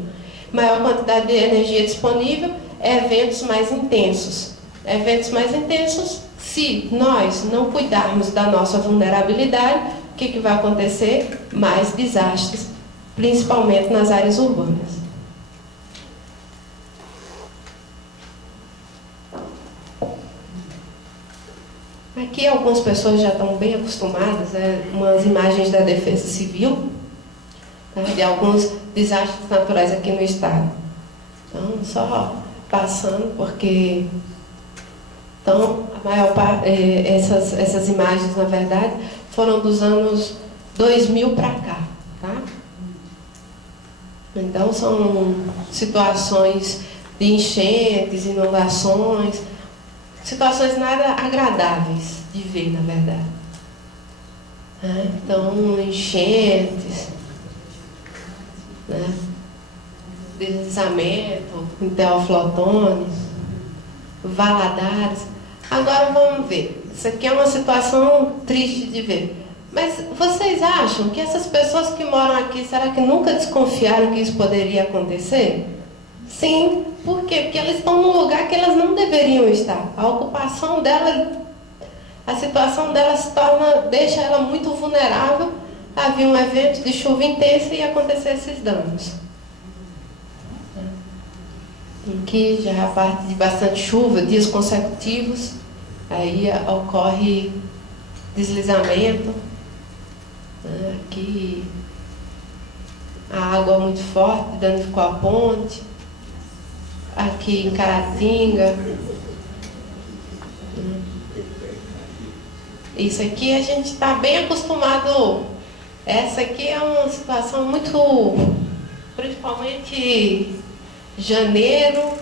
Maior quantidade de energia disponível, eventos mais intensos. Eventos mais intensos, se nós não cuidarmos da nossa vulnerabilidade, o que vai acontecer? Mais desastres, principalmente nas áreas urbanas. Aqui algumas pessoas já estão bem acostumadas, umas imagens da Defesa Civil, né, de alguns desastres naturais aqui no estado. Então, só passando, porque então, a maior parte, essas imagens, na verdade, foram dos anos 2000 para cá, tá? Então, são situações de enchentes, inundações, situações nada agradáveis de ver, na verdade. Então, enchentes, né? Deslizamento em Teoflotone, Valadares. Agora vamos ver. Isso aqui é uma situação triste de ver. Mas vocês acham que essas pessoas que moram aqui, será que nunca desconfiaram que isso poderia acontecer? Sim. Por quê? Porque elas estão num lugar que elas não deveriam estar. A ocupação dela, a situação dela deixa ela muito vulnerável a vir um evento de chuva intensa e acontecer esses danos. Em que já a parte de bastante chuva, dias consecutivos, aí ocorre deslizamento. Aqui a água muito forte danificou a ponte. Aqui em Caratinga. Isso aqui a gente está bem acostumado. Essa aqui é uma situação muito, principalmente janeiro,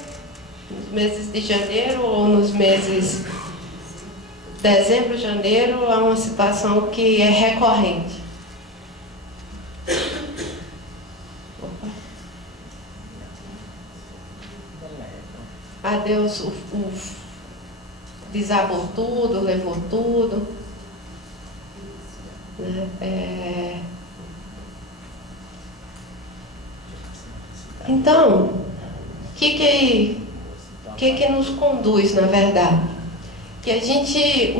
nos meses de janeiro ou nos meses dezembro, janeiro, é uma situação que é recorrente. Adeus, desabou tudo, levou tudo. Então, o que nos conduz, na verdade? Que a gente,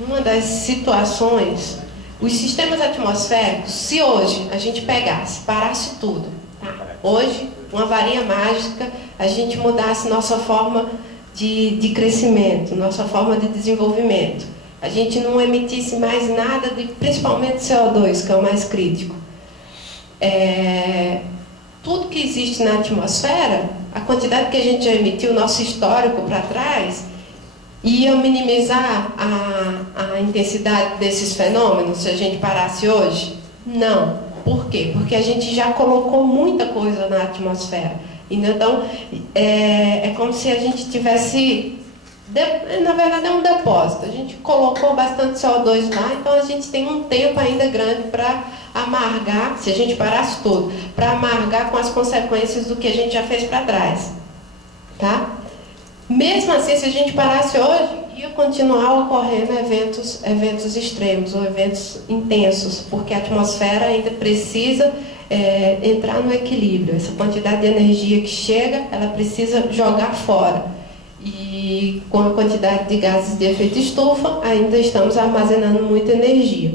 uma das situações, os sistemas atmosféricos, se hoje a gente parasse tudo, tá? Hoje, uma varinha mágica, a gente mudasse nossa forma de crescimento, nossa forma de desenvolvimento, a gente não emitisse mais nada, principalmente CO2, que é o mais crítico. Tudo que existe na atmosfera, a quantidade que a gente já emitiu, nosso histórico para trás, ia minimizar a intensidade desses fenômenos se a gente parasse hoje? Não. Por quê? Porque a gente já colocou muita coisa na atmosfera. Então, é como se a gente tivesse... Na verdade, é um depósito. A gente colocou bastante CO2 lá, então a gente tem um tempo ainda grande para amargar, se a gente parasse tudo, para amargar com as consequências do que a gente já fez para trás. Tá? Mesmo assim, se a gente parasse hoje, ia continuar ocorrendo eventos extremos ou eventos intensos, porque a atmosfera ainda precisa entrar no equilíbrio. Essa quantidade de energia que chega, ela precisa jogar fora. E com a quantidade de gases de efeito estufa, ainda estamos armazenando muita energia.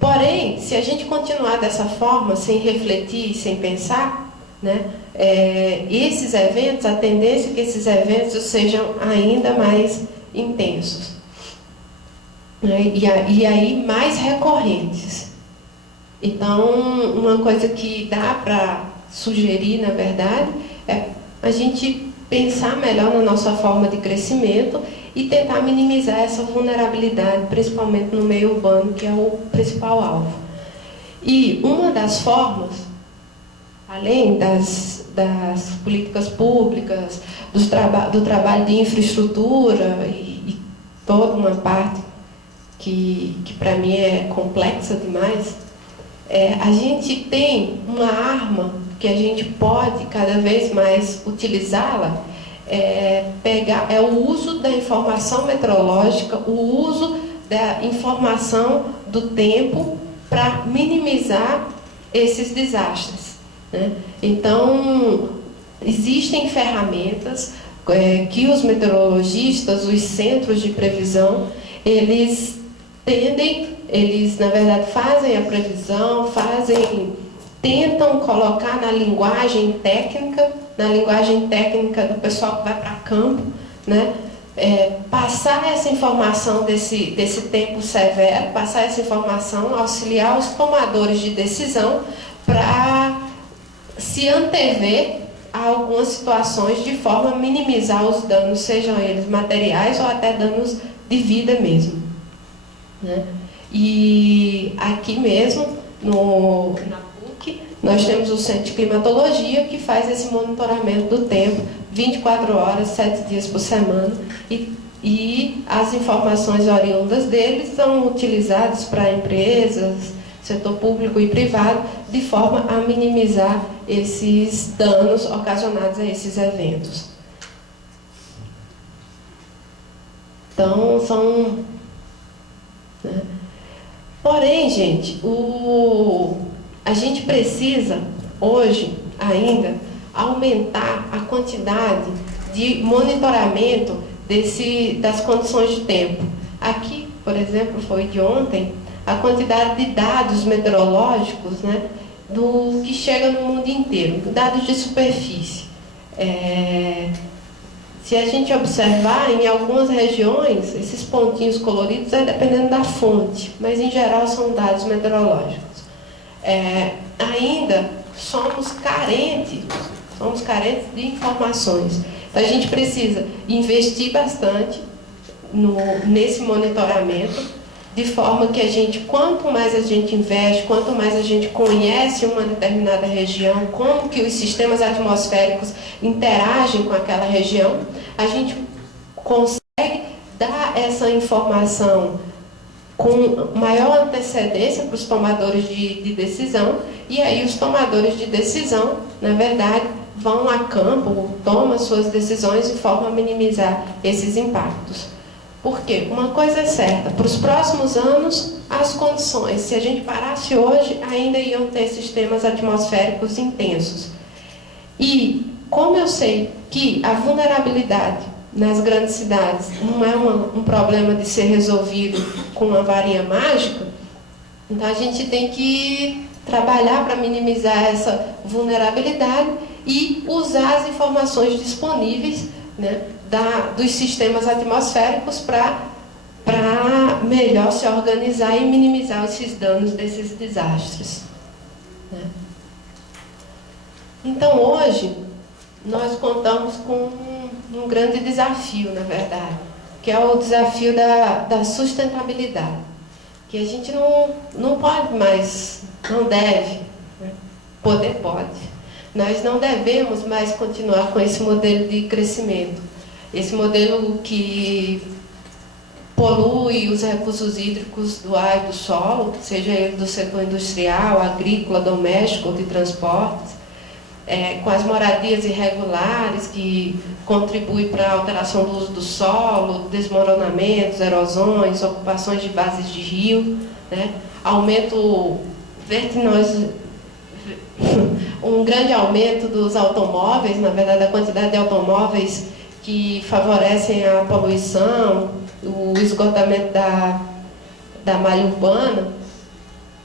Porém, se a gente continuar dessa forma, sem refletir e sem pensar, né, esses eventos, a tendência é que esses eventos sejam ainda mais intensos, né, e aí mais recorrentes. Então, uma coisa que dá para sugerir, na verdade, é a gente pensar melhor na nossa forma de crescimento e tentar minimizar essa vulnerabilidade, principalmente no meio urbano, que é o principal alvo. E uma das formas, além das políticas públicas, do trabalho de infraestrutura e toda uma parte que para mim é complexa demais, a gente tem uma arma que a gente pode cada vez mais utilizá-la, é o uso da informação meteorológica, o uso da informação do tempo para minimizar esses desastres, né? Então, existem ferramentas que os meteorologistas, os centros de previsão, eles na verdade fazem a previsão, tentam colocar na linguagem técnica do pessoal que vai para campo, né? Passar essa informação desse tempo severo, passar essa informação, auxiliar os tomadores de decisão para se antever a algumas situações de forma a minimizar os danos, sejam eles materiais ou até danos de vida mesmo, né? E aqui mesmo, na PUC, nós temos o Centro de Climatologia, que faz esse monitoramento do tempo 24 horas, 7 dias por semana, e as informações oriundas deles são utilizadas para empresas, setor público e privado, de forma a minimizar esses danos ocasionados a esses eventos. Então, né? Porém, gente, a gente precisa, hoje, ainda, aumentar a quantidade de monitoramento das condições de tempo. Aqui, por exemplo, foi de ontem, a quantidade de dados meteorológicos, né, do que chega no mundo inteiro, dados de superfície. Se a gente observar, em algumas regiões, esses pontinhos coloridos é dependendo da fonte, mas em geral são dados meteorológicos. Ainda somos carentes de informações. Então a gente precisa investir bastante nesse monitoramento, de forma que quanto mais a gente investe, quanto mais a gente conhece uma determinada região, como que os sistemas atmosféricos interagem com aquela região, a gente consegue dar essa informação com maior antecedência para os tomadores de decisão, e aí os tomadores de decisão, na verdade, vão a campo, tomam suas decisões de forma a minimizar esses impactos. Por quê? Uma coisa é certa, para os próximos anos, as condições, se a gente parasse hoje, ainda iam ter sistemas atmosféricos intensos. E, como eu sei que a vulnerabilidade nas grandes cidades não é um problema de ser resolvido com uma varinha mágica, então a gente tem que trabalhar para minimizar essa vulnerabilidade e usar as informações disponíveis né, dos sistemas atmosféricos para melhor se organizar e minimizar esses danos desses desastres, né? Então, hoje, nós contamos com um grande desafio, na verdade, que é o desafio da sustentabilidade, que a gente não pode mais, não deve, né? Poder pode. Nós não devemos mais continuar com esse modelo de crescimento, esse modelo que polui os recursos hídricos do ar e do solo, seja ele do setor industrial, agrícola, doméstico ou de transportes, com as moradias irregulares que contribuem para a alteração do uso do solo, desmoronamentos, erosões, ocupações de bases de rio, né? Aumento vertiginoso, um grande aumento dos automóveis, na verdade a quantidade de automóveis que favorecem a poluição, o esgotamento da malha urbana.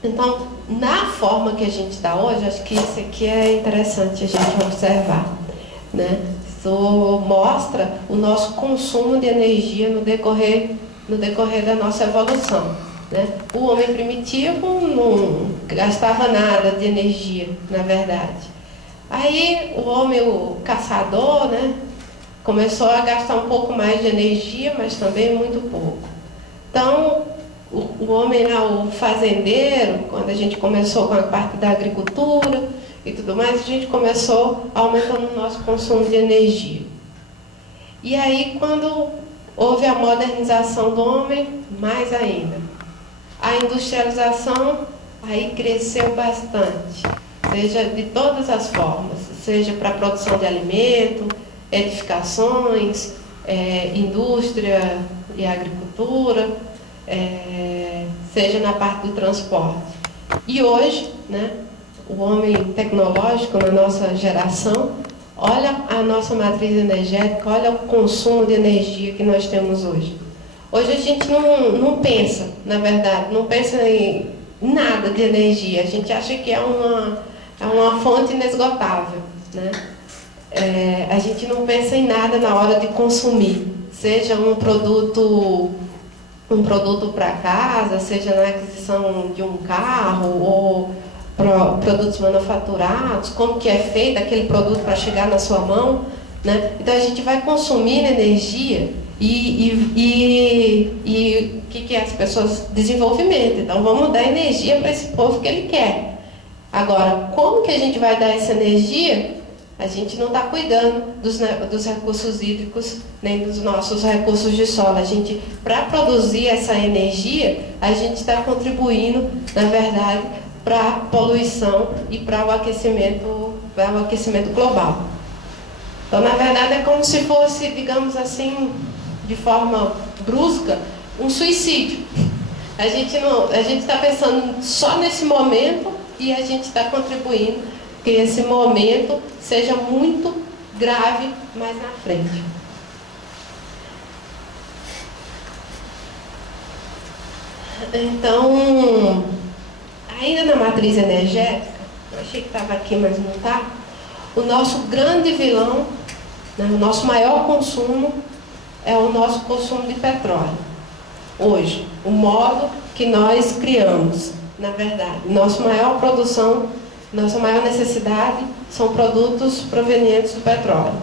Então, na forma que a gente está hoje, acho que isso aqui é interessante a gente observar, né? Isso mostra o nosso consumo de energia no decorrer da nossa evolução, né? O homem primitivo não gastava nada de energia, na verdade. Aí o homem, o caçador, né, começou a gastar um pouco mais de energia, mas também muito pouco. Então, o homem, o fazendeiro, quando a gente começou com a parte da agricultura e tudo mais, a gente começou aumentando o nosso consumo de energia. E aí, quando houve a modernização do homem, mais ainda. A industrialização aí cresceu bastante, seja de todas as formas, seja para a produção de alimento, edificações, indústria e agricultura, seja na parte do transporte. E hoje, né, o homem tecnológico na nossa geração, olha a nossa matriz energética, olha o consumo de energia que nós temos hoje. Hoje a gente não pensa, na verdade, não pensa em nada de energia. A gente acha que é uma fonte inesgotável, né? A gente não pensa em nada na hora de consumir, seja um produto para casa, seja na aquisição de um carro ou produtos manufaturados, como que é feito aquele produto para chegar na sua mão, né? Então a gente vai consumindo energia e o que as pessoas... Desenvolvimento. Então vamos dar energia para esse povo que ele quer. Agora, como que a gente vai dar essa energia? A gente não está cuidando dos recursos hídricos, nem dos nossos recursos de solo. A gente, para produzir essa energia, a gente está contribuindo, na verdade, para a poluição e para o aquecimento global. Então, na verdade, é como se fosse, digamos assim, de forma brusca, um suicídio. A gente está pensando só nesse momento e a gente está contribuindo que esse momento seja muito grave mais na frente. Então, ainda na matriz energética, eu achei que estava aqui, mas não está, o nosso grande vilão, né, o nosso maior consumo é o nosso consumo de petróleo. Hoje, o modo que nós criamos, na verdade, nossa maior produção, nossa maior necessidade são produtos provenientes do petróleo.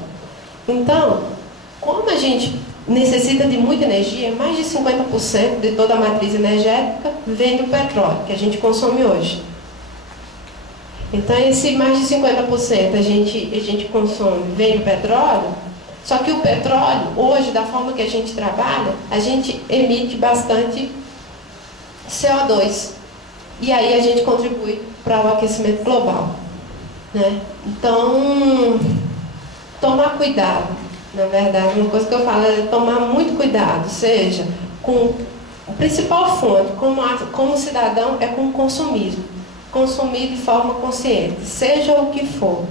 Então, como a gente necessita de muita energia, mais de 50% de toda a matriz energética vem do petróleo, que a gente consome hoje. Então, esse mais de 50% a gente consome vem do petróleo, só que o petróleo, hoje, da forma que a gente trabalha, a gente emite bastante CO2. E aí a gente contribui para o aquecimento global, né? Então, tomar cuidado, na verdade, uma coisa que eu falo é tomar muito cuidado, seja com a principal fonte, como cidadão, é com o consumismo. Consumir de forma consciente, seja o que for,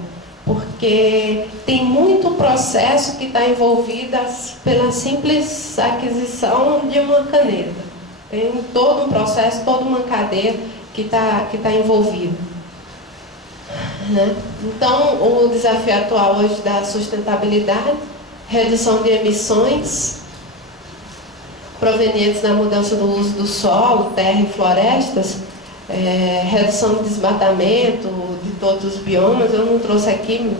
porque tem muito processo que está envolvido pela simples aquisição de uma caneta. Tem todo um processo, toda uma cadeia que está envolvido, né? Então, o desafio atual hoje da sustentabilidade redução de emissões provenientes da mudança do uso do solo, terra e florestas, redução de desmatamento de todos os biomas. Eu não trouxe aqui,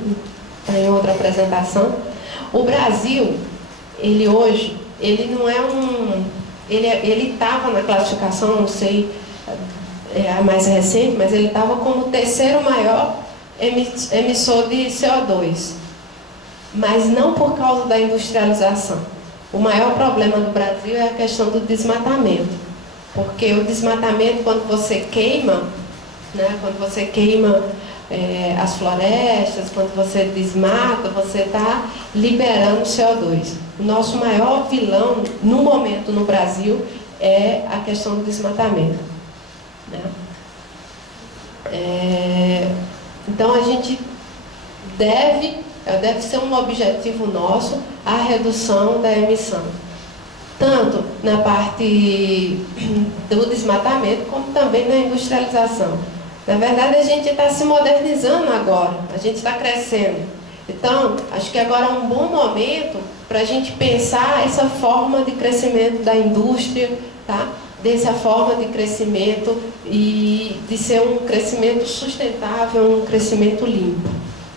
está em outra apresentação. O Brasil, ele hoje, ele não é um... Ele estava na classificação, não sei, a mais recente, mas ele estava como o terceiro maior emissor de CO2. Mas não por causa da industrialização. O maior problema do Brasil é a questão do desmatamento. Porque o desmatamento, quando você queima, né, quando você queima as florestas, quando você desmata, você está liberando CO2. O nosso maior vilão, no momento, no Brasil, é a questão do desmatamento. Né? Então, a gente deve ser um objetivo nosso a redução da emissão. Tanto na parte do desmatamento, como também na industrialização. Na verdade, a gente está se modernizando agora, a gente está crescendo. Então, acho que agora é um bom momento para a gente pensar essa forma de crescimento da indústria, tá? Dessa forma de crescimento e de ser um crescimento sustentável, um crescimento limpo.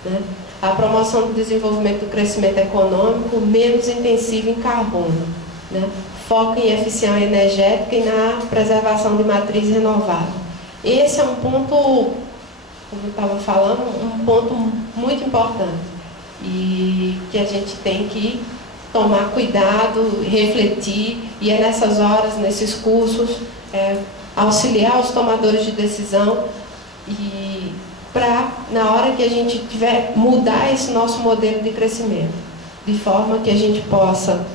Né? A promoção do desenvolvimento do crescimento econômico menos intensivo em carbono. Né? Foca em eficiência energética e na preservação de matriz renovável. Esse é um ponto, como eu estava falando, um ponto muito importante e que a gente tem que tomar cuidado, refletir, e é nessas horas, nesses cursos, auxiliar os tomadores de decisão e para, na hora que a gente tiver, mudar esse nosso modelo de crescimento, de forma que a gente possa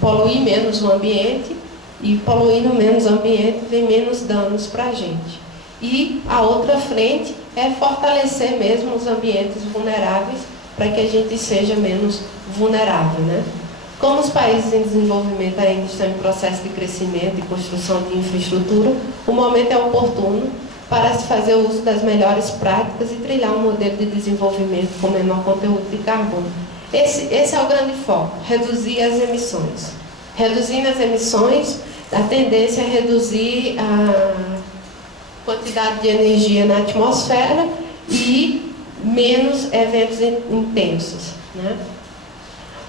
poluir menos o ambiente, e poluindo menos o ambiente vem menos danos para a gente. E a outra frente é fortalecer mesmo os ambientes vulneráveis para que a gente seja menos vulnerável, né? Como os países em desenvolvimento ainda estão em processo de crescimento e construção de infraestrutura, o momento é oportuno para se fazer uso das melhores práticas e trilhar um modelo de desenvolvimento com menor conteúdo de carbono. Esse é o grande foco, reduzir as emissões. Reduzindo as emissões, a tendência é reduzir a quantidade de energia na atmosfera e menos eventos intensos. Né?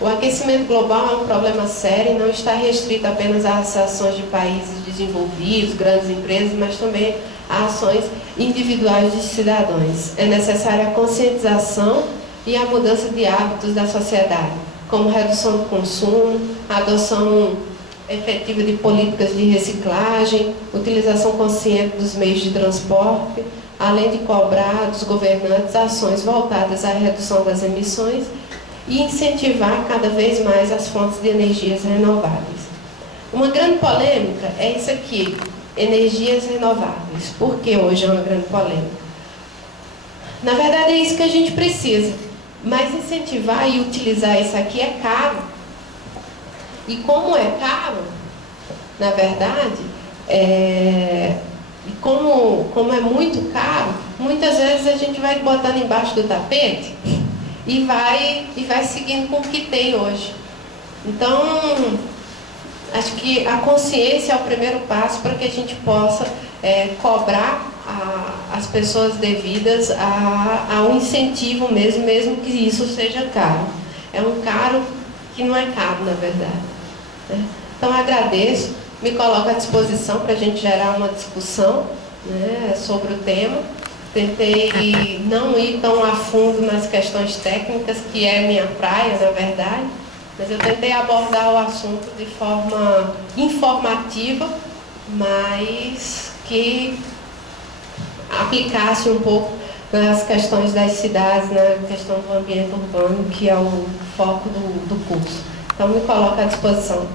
O aquecimento global é um problema sério e não está restrito apenas às ações de países desenvolvidos, grandes empresas, mas também a ações individuais de cidadãos. É necessária a conscientização e a mudança de hábitos da sociedade, como redução do consumo, adoção efetiva de políticas de reciclagem, utilização consciente dos meios de transporte, além de cobrar dos governantes ações voltadas à redução das emissões e incentivar cada vez mais as fontes de energias renováveis. Uma grande polêmica é isso aqui, energias renováveis. Por que hoje é uma grande polêmica? Na verdade é isso que a gente precisa, mas incentivar e utilizar isso aqui é caro. E como é caro, na verdade, e como é muito caro, muitas vezes a gente vai botando embaixo do tapete e vai seguindo com o que tem hoje. Então, acho que a consciência é o primeiro passo para que a gente possa cobrar as pessoas devidas ao incentivo mesmo que isso seja caro. É um caro que não é caro, na verdade. Então, agradeço, me coloco à disposição para a gente gerar uma discussão, né, sobre o tema. Tentei não ir tão a fundo nas questões técnicas, que é minha praia, na verdade, mas eu tentei abordar o assunto de forma informativa, mas que aplicasse um pouco nas questões das cidades, na questão do ambiente urbano, que é o foco do curso. Então, me coloco à disposição.